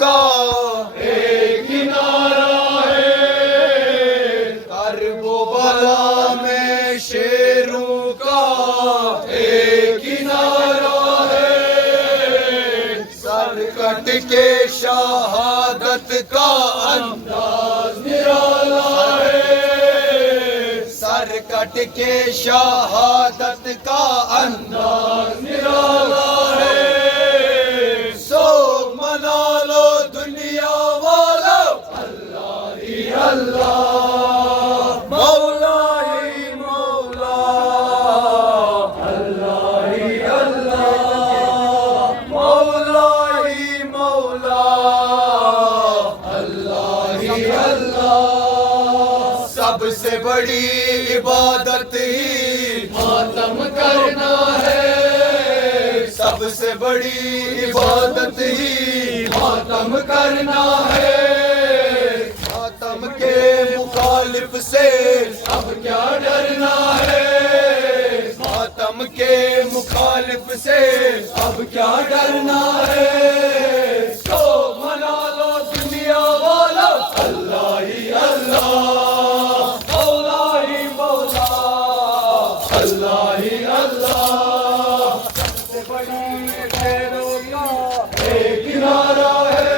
کا ایک کنارہ ہے، کرب و بلا میں شیروں کا ایک کنارہ ہے، سر کٹ کے شہادت کا انداز نرالا ہے، سر کٹ کے شہادت کا انداز نرالا ہے، سو منا لو دنیا والو اللہ ہی اللہ، مولا ہی مولا، اللہ ہی اللہ، مولا ہی مولا، اللہ ہی اللہ، سب سے بڑی عبادت ہی ماتم کرنا ہے، سب سے بڑی عبادت ہی ماتم کرنا ہے، ماتم کے مخالف سے اب کیا ڈرنا ہے، ماتم کے مخالف سے اب کیا ڈرنا ہے، تو منا لو دنیا والو اللہ ہی اللہ، مولا ہی مولا، اللہ ہی اللہ، سب سے بڑی خیروں کا ایک کنارہ ہے،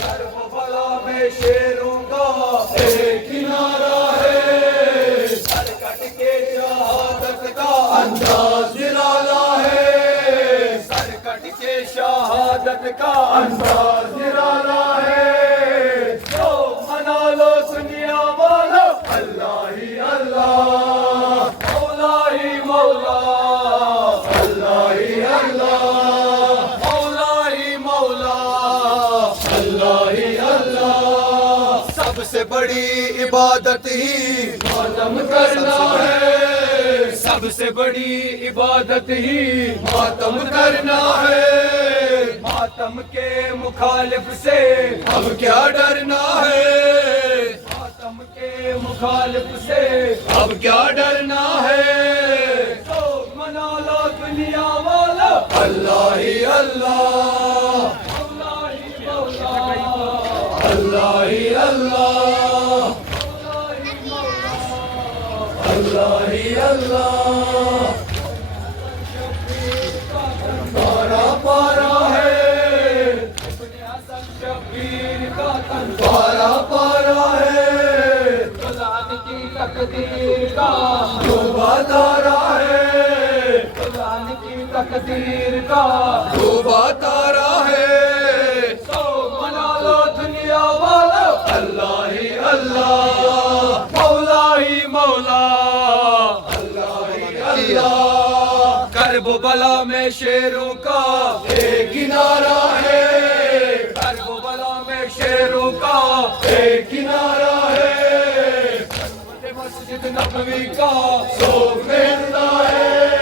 کرب و بلا میں شیروں کا ایک کنارہ ہے، سر کٹ کے شہادت کا انداز نرالا ہے، سر کٹ کے شہادت کا انداز نرالا ہے، تو منا لو دنیا والو اللہ ہی اللہ، مولا ہی مولا، اللہ ہی اللہ، مولا ہی مولا، اللہ ہی اللہ، سب سے بڑی عبادت ہی ماتم کرنا ہے، سب سے بڑی عبادت ہی ماتم کرنا ہے، ماتم کے مخالف سے اب کیا ڈرنا ہے، ماتم کے مخالف سے اب کیا ڈرنا ہے، تو منا لو دنیا والا اللہ ہی اللہ، مولا ہی مولا، اللہ ہی اللہ، مولا ہی مولا، اللہ ہی اللہ، پارا پارا ہے اپنے حسن شبیر کا تن، پارا پارا ہے قرآن کی تقدیر کا ڈوبا تارا ہے، قرآن کی تقدیر کا ڈوبا تارا ہے، سو منا لو دنیا والو اللہ ہی اللہ، مولا ہی مولا، اللہ ہی اللہ، کرب و بلا میں شیروں کا ایک کنارہ ہے، کرب و بلا میں شیروں کا ایک کنارہ ہے، مسجد نبوی کا سوگ ملتا ہے،